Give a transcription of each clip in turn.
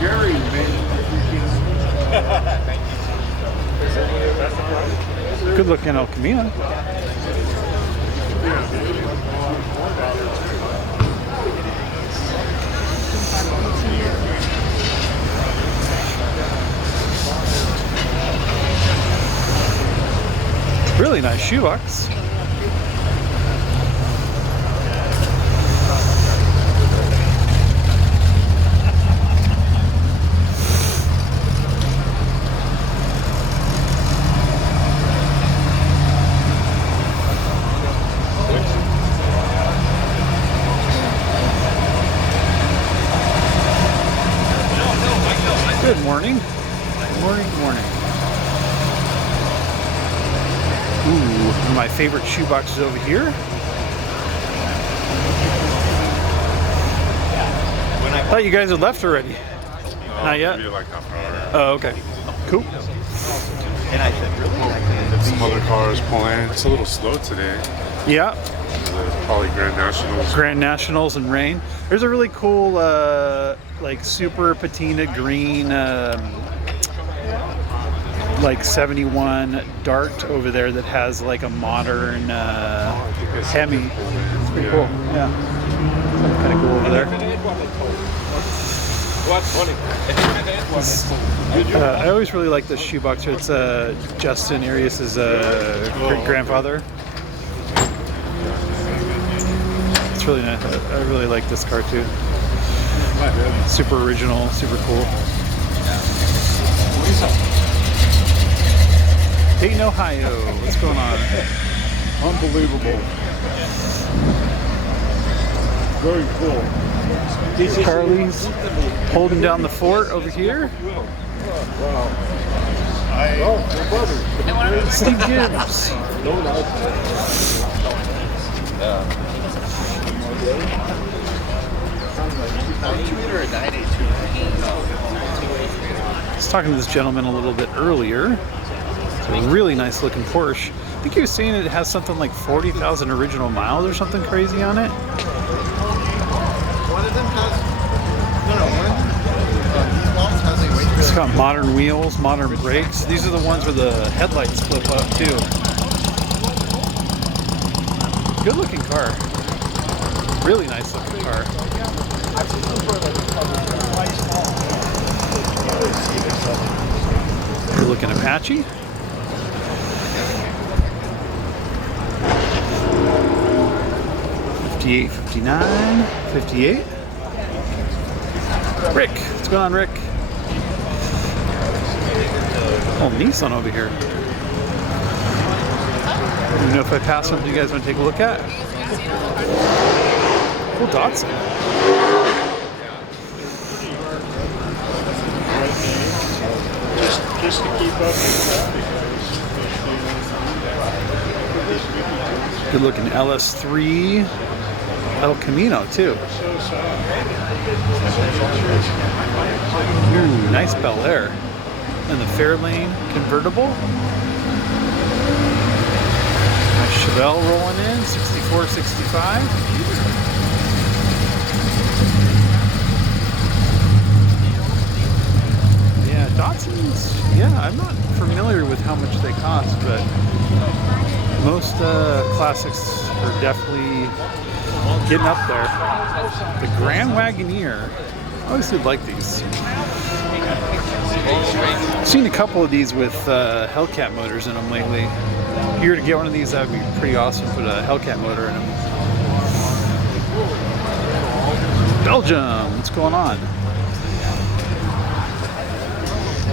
Gary, man. Good looking El Camino. Really nice shoebox. Good morning. Good morning, good morning. Ooh, one of my favorite shoe boxes over here. I thought you guys had left already. Not yet? Maybe like half an hour. Oh, okay. Cool. And I said, really? Some other cars pulling. It's a little slow today. Yeah. Probably Grand Nationals. Grand Nationals and rain. There's a really cool, like super patina green, like 71 Dart over there that has like a modern Hemi. It's pretty cool. Yeah. Kind of cool over there. I always really like this shoebox. It's Justin Arias's great grandfather. It's really nice. I really like this car too. Super original, super cool. Dayton, Ohio. What's going on? Unbelievable. Very cool. Carly's holding down the fort over here. Wow. Steve Gibbs. I was talking to this gentleman a little bit earlier. It's a really nice looking Porsche. I think he was saying it has something like 40,000 original miles or something crazy on it. One of them has, these models has a weight. It's got modern wheels, modern brakes. These are the ones where the headlights flip up too. Good looking car. Really nice looking car. Good looking Apache. '58, '59, '58. Rick, what's going on, Rick? Oh, Nissan over here. I don't know if I pass something you guys want to take a look at. Cool Datsun. Just to keep up. Good looking LS3 El Camino too. Ooh, nice Bel Air. And the Fairlane convertible. Nice Chevelle rolling in, 64, 65. Yeah, Datsuns, yeah, I'm not familiar with how much they cost, but most classics are definitely getting up there. The Grand Wagoneer, I always did like these. I've seen a couple of these with Hellcat motors in them lately. If you were to get one of these, that would be pretty awesome. Put a Hellcat motor in them. Belgium, what's going on?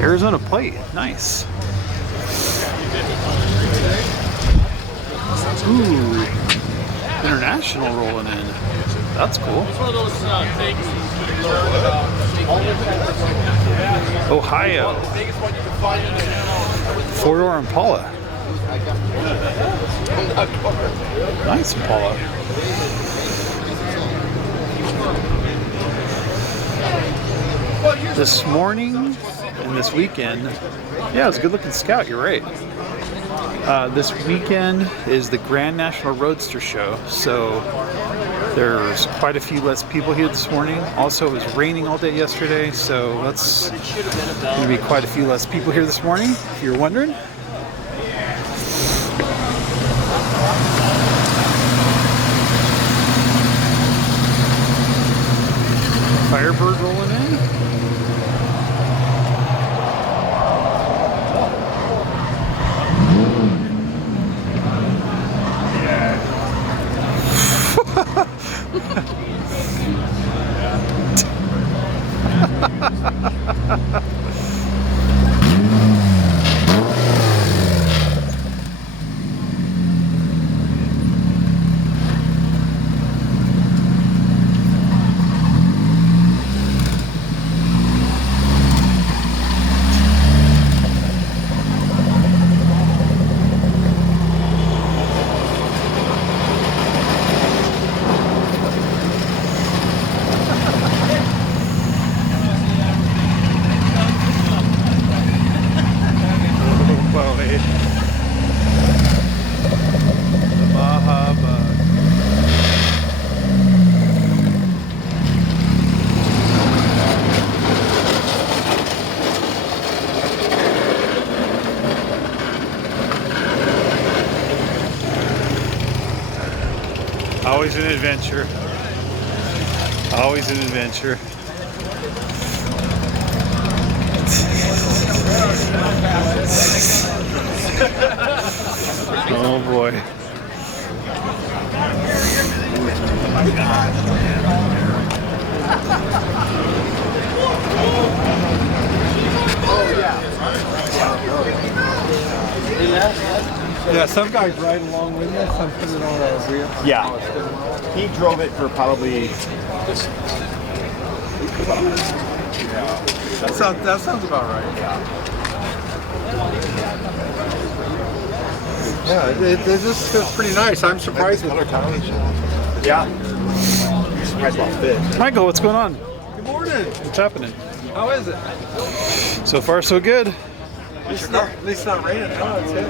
Arizona plate, nice. Ooh, international rolling in. That's cool. Ohio. Four-door Impala. Nice Impala. This morning and this weekend, yeah, it's a good-looking Scout. You're right. This weekend is the Grand National Roadster Show, so There's quite a few less people here this morning. Also, it was raining all day yesterday, so that's going to be quite a few less people here this morning, if you're wondering. Firebird rolling in. Always an adventure. Always an adventure. Oh boy. Yeah, some guys ride along with us. I'm putting it on a rear. Yeah. He drove it for probably. That sounds about right. Yeah, this is pretty nice. I'm surprised with it. Yeah. Surprised about fit. Michael, what's going on? Good morning. What's happening? How is it? So far, so good. At least not raining. Oh, that's it.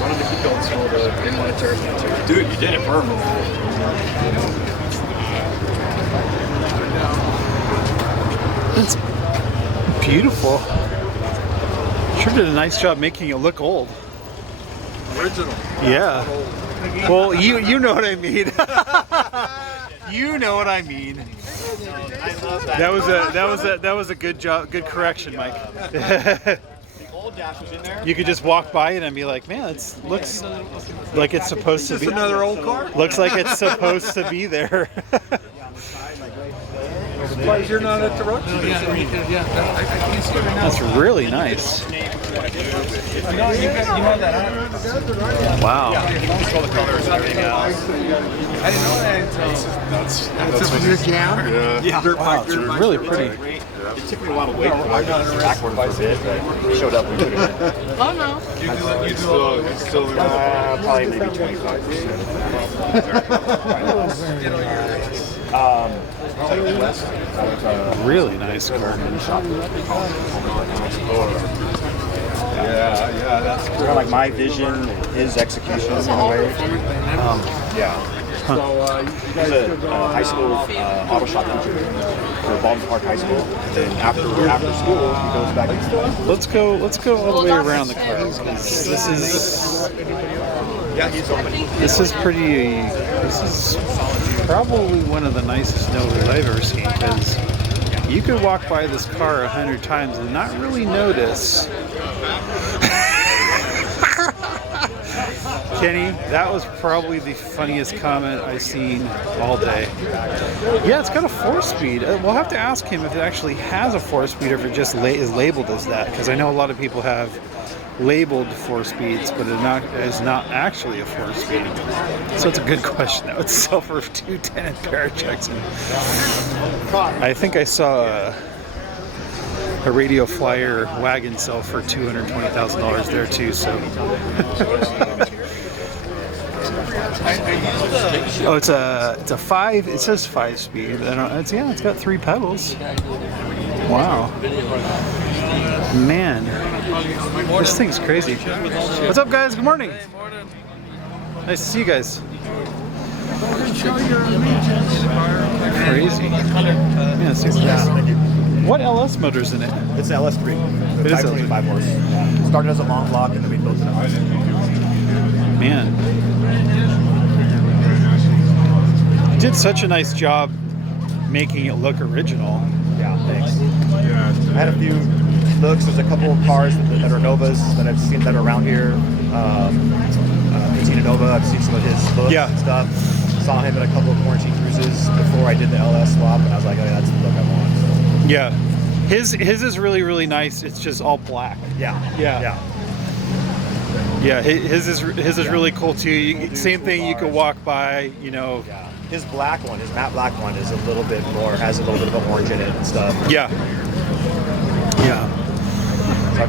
Wanted to keep going slow, but didn't want to tear it. Dude, you did it perfect. It's beautiful. Sure did a nice job making it look old. Original. Yeah. Well, you know what I mean. You know what I mean. I love that. That was a good job, good correction, Mike. The old dash was in there. You could just walk by it and be like, man, it looks like it's supposed to Is be. this another old car? Looks like it's supposed to be there. Surprised you're not at the road. That's really nice. Wow. All the colors and everything else. I didn't know that until. That's It's a new jam? Yeah. Wow, it's really pretty. It took me a while to wait for it backward for a bit, but it showed up. We would have. Oh no. It's still Probably maybe 25%. Really nice car. Yeah, that's Kind of like my vision, his execution in a way. Yeah. So you guys He's could a go on high school auto shop teacher for Baldwin Park High School. And then after school, he goes back into Let's go all the way around the cars. This is probably one of the nicest Novas I've ever seen, because you could walk by this car 100 times and not really notice. Kenny, that was probably the funniest comment I've seen all day. Yeah, it's got a 4-speed. We'll have to ask him if it actually has a 4-speed or if it just is labeled as that, because I know a lot of people have labeled 4 speeds, but it is not actually a 4-speed. So it's a good question. That would sell for 210 at Parachex. I think I saw a Radio Flyer wagon sell for $220,000 there too. So. Oh, it's a 5. It says 5-speed. It's got 3 pedals. Wow. Man, this thing's crazy. What's up, guys? Good morning. Nice to see you guys. Crazy. Yeah, it's what LS motor's in it? It's an LS3. It is 525 horse. Yeah. Started as a long block and then we built it up. Man. You did such a nice job making it look original. Yeah, thanks. I had a few looks. There's a couple of cars that are Novas that I've seen that are around here. Patina Nova, I've seen some of his looks and stuff. Saw him at a couple of quarantine cruises before I did the LS swap, and I was like, oh, yeah, that's the look I want. So. Yeah. His is really, really nice. It's just all black. Yeah. His is really cool too. Same thing, you could walk by, you know. Yeah. His black one, his matte black one, is a little bit more, has a little bit of an orange in it and stuff. Yeah. So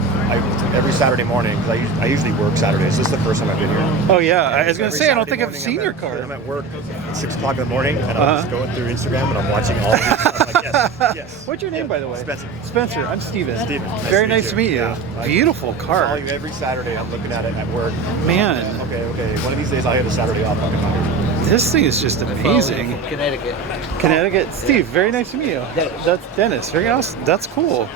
every Saturday morning, because I usually work Saturdays. This is the first time I've been here. Oh yeah, I was gonna Every say I don't Saturday think I've morning, seen your car. I'm at work at 6 o'clock in the morning, and I'm just going through Instagram and I'm watching all of these. I'm like, yes. What's your name, by the way? Spencer. Spencer. I'm Steven. Very nice to meet you. Yeah. Beautiful I follow car. you every Saturday. I'm looking at it at work. Man. Okay. One of these days I'll have a Saturday off. This thing is just amazing. Connecticut. Steve, very nice to meet you. That's Dennis. Very awesome. That's cool.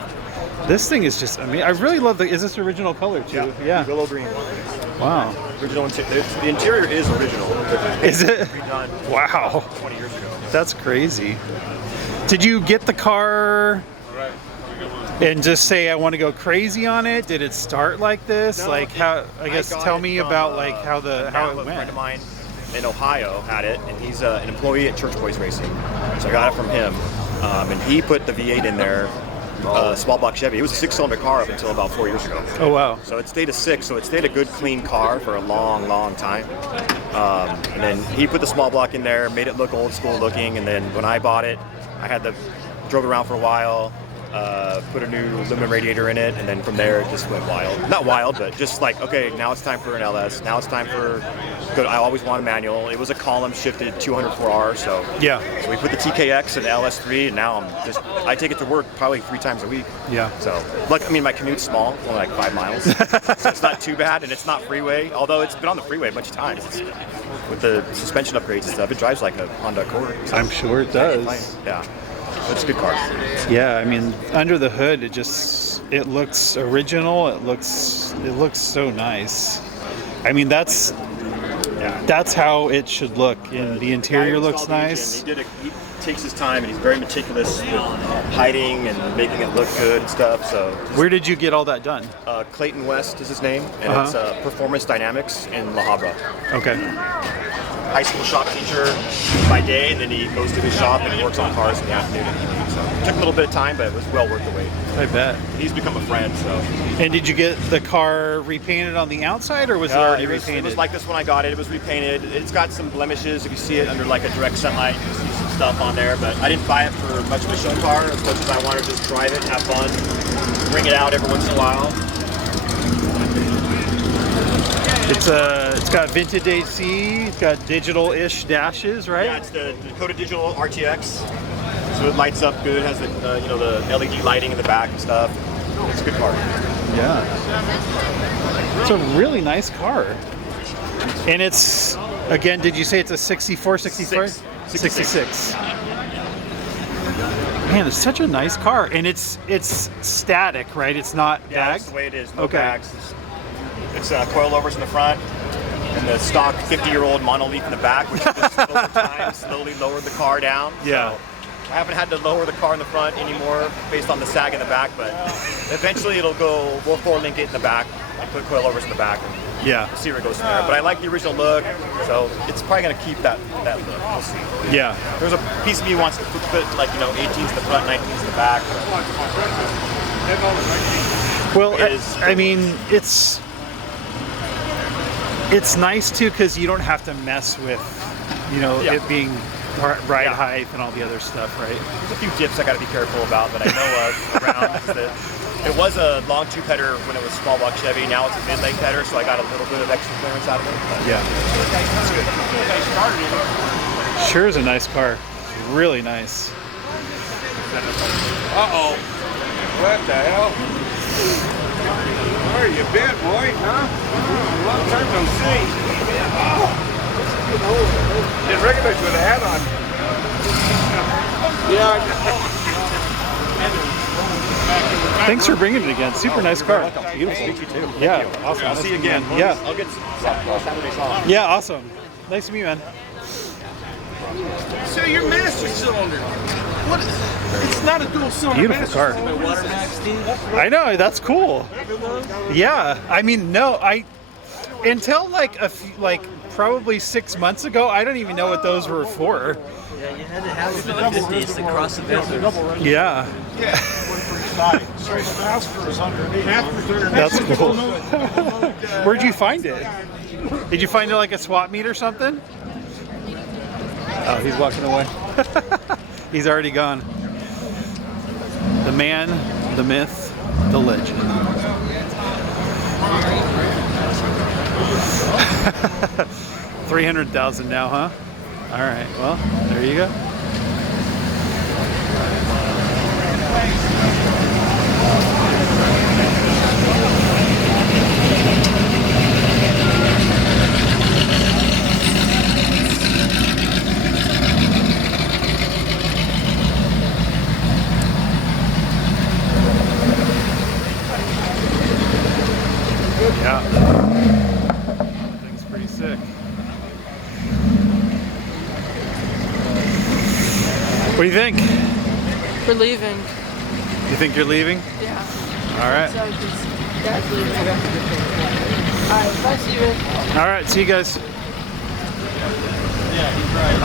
This thing is just, I mean, I really love is this original color too? Yeah. Willow green. Wow. Original the interior is original. Is it? Redone Wow. 20 years ago. That's crazy. Did you get the car and just say, I want to go crazy on it? Did it start like this? No, like how, I guess, tell me about like how it A went. friend of mine in Ohio had it, and he's an employee at Church Boys Racing. So I got it from him, and he put the V8 in there. Small block Chevy. It was a 6-cylinder car up until about 4 years ago. Oh wow! So it stayed a 6, so it stayed a good clean car for a long, long time. And then he put the small block in there, made it look old school looking. And then when I bought it, drove it around for a while, put a new aluminum radiator in it, and then from there it just went wild. Not wild, but just like, okay, now it's time for an LS. Now it's time for good. I always wanted a manual. It was a column shifted 204R, so yeah. So we put the TKX and the LS3, and now I take it to work probably 3 times a week. Yeah. So, I mean, my commute's small, only like 5 miles, so it's not too bad, and it's not freeway. Although it's been on the freeway a bunch of times. With the suspension upgrades and stuff, it drives like a Honda Accord. So I'm sure it does. Yeah. It's a good car. Yeah, I mean, under the hood, it looks original. It looks so nice. I mean, that's how it should look. And the interior looks nice. He takes his time, and he's very meticulous with hiding and making it look good and stuff. So, where did you get all that done? Clayton West is his name, and it's Performance Dynamics in La Habra. Okay. High school shop teacher by day, and then he goes to his shop and works on cars in the afternoon and evening. So it took a little bit of time, but it was well worth the wait. I bet. He's become a friend. So. And did you get the car repainted on the outside, or was it already repainted? It was like this when I got it. It was repainted. It's got some blemishes. If you see it under like a direct sunlight, you see some stuff on there. But I didn't buy it for much of a show car, as much as I wanted to just drive it, have fun, bring it out every once in a while. It's got vintage AC. It's got digital-ish dashes, right? Yeah, it's the Dakota Digital RTX. So it lights up good. Has the the LED lighting in the back and stuff. It's a good car. Yeah. It's a really nice car. And it's, again, did you say it's a 64, 65? 66. Man, it's such a nice car. And it's static, right? It's not Yeah, bagged? that's the way it is. No bags. It's coilovers in the front, and the stock 50-year-old monolith in the back, which just over time slowly lowered the car down. Yeah. So I haven't had to lower the car in the front anymore based on the sag in the back, but eventually we'll 4-link it in the back and put coilovers in the back. And Yeah. we'll see where it goes from there. But I like the original look, so it's probably going to keep that look. We'll see. Yeah. There's a piece of me who wants to put 18s in the front, 19s in the back. Well, I mean, it's nice too because you don't have to mess with, it being ride height and all the other stuff, right? There's a few dips I got to be careful about that I know of around. It was a long tube header when it was small block Chevy. Now it's a mid length header, so I got a little bit of extra clearance out of it. But Yeah. it's good. Sure is a nice car. It's really nice. Uh-oh. What the hell? Where you been, boy? Huh? Long time no see. Didn't recognize you with a hat on. Thanks for bringing it again. Super nice car. Beautiful. You too. Yeah, awesome. I'll see you again. Yeah. I'll get Saturdays off. Yeah, awesome. Nice to meet you, man. So your master cylinder. What? It's not a dual cylinder. Beautiful car. I know, that's cool. Yeah, I mean, no, until like probably 6 months ago, I don't even know what those were for. Yeah, you had to have it in the 50s to cross the desert. Yeah. That's cool. Where'd you find it? Did you find it like a swap meet or something? Oh, he's walking away. He's already gone. The man, the myth, the legend. 300,000 now, huh? All right, well, there you go. Yeah. Thing's pretty sick. What do you think? We're leaving. You think you're leaving? Yeah. All right. So just dad's leaving. Alright, bye, Steven. All right, see you guys. Yeah, he's right.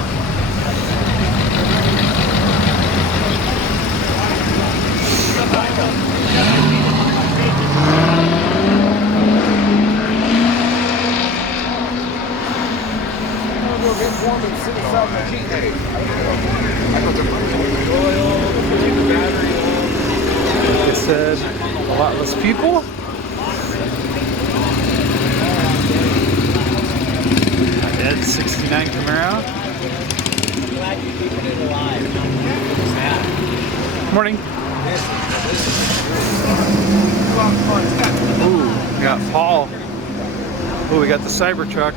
Like I said, a lot less people. Ed 69 Camaro. Morning. Ooh, we got Paul. Ooh, we got the Cybertruck.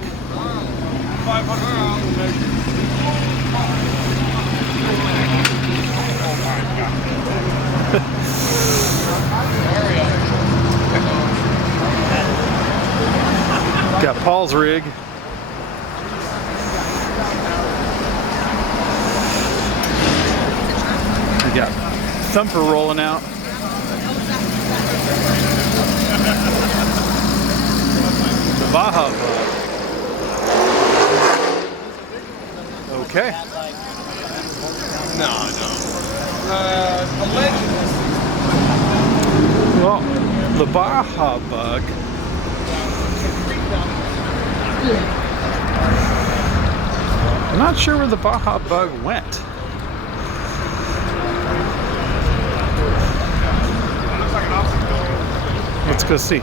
Got Paul's rig. We got Thumper rolling out. The Baja Bug. Okay. Well, the Baja Bug. I'm not sure where the Baja Bug went. Let's go see.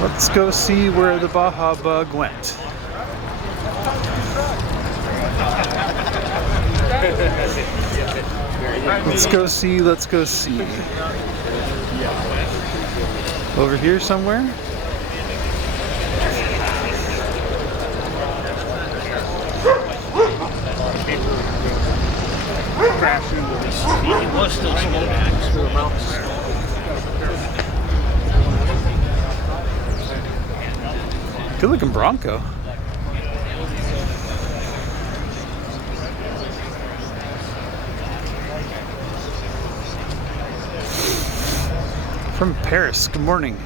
Let's go see where the Baja Bug went. Let's go see, let's go see. Over here somewhere? He was still smoking. Good looking Bronco. From Paris, good morning.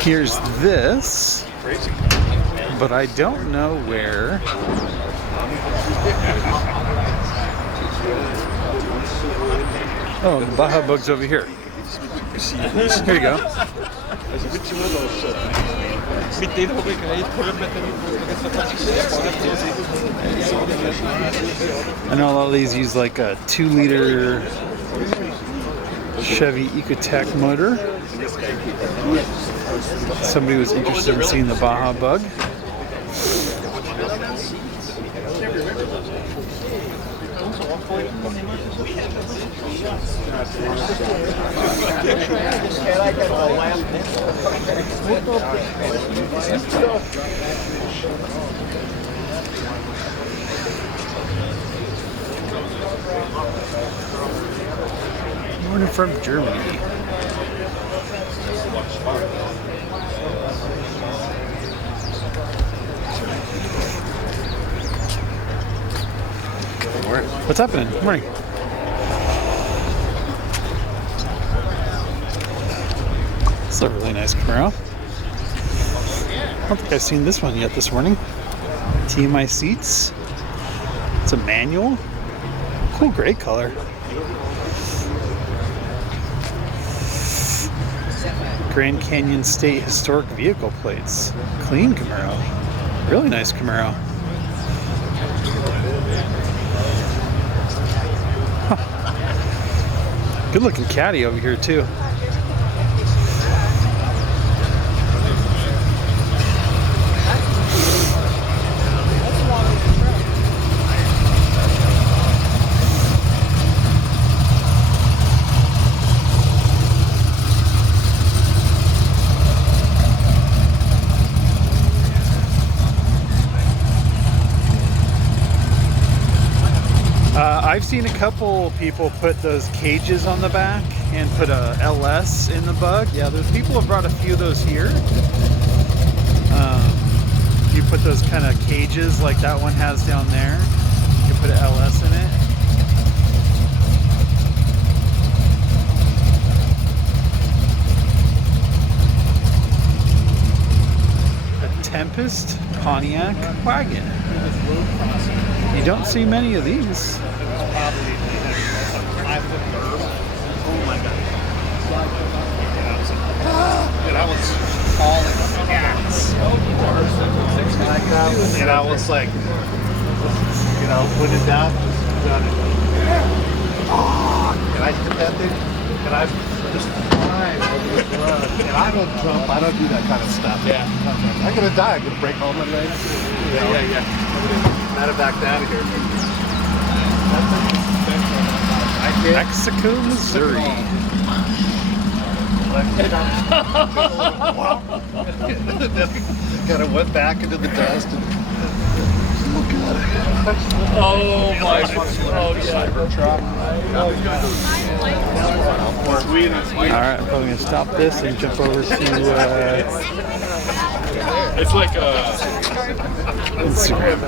Here's this, but I don't know where. Oh, the Baja Bug's over here. Here you go. I know a lot of these use like a 2-liter Chevy Ecotec motor. Somebody was interested in seeing the Baja Bug. Morning from Germany. What's happening? Good morning. It's a really nice Camaro. I don't think I've seen this one yet this morning. TMI seats. It's a manual. Cool gray color. Grand Canyon State Historic Vehicle plates. Clean Camaro. Really nice Camaro. Huh. Good looking caddy over here too. I've seen a couple people put those cages on the back and put a LS in the Bug. Yeah, there's people have brought a few of those here. You put those kind of cages like that one has down there. You put an LS in it. A Tempest Pontiac wagon. You don't see many of these. And I was calling cats. And I was like, you know, put it down, done it. And I hit that thing, and I just flying over the blood. And I don't jump, I don't do that kind of stuff. Yeah. I'm gonna die, I'm gonna break all my legs. You know? Yeah. Gotta back down here. Mexico, Missouri. Kind of went back into the dust and look at it. Oh my God. Oh yeah. Alright, I'm probably going to stop this and jump over to It's like a Instagram.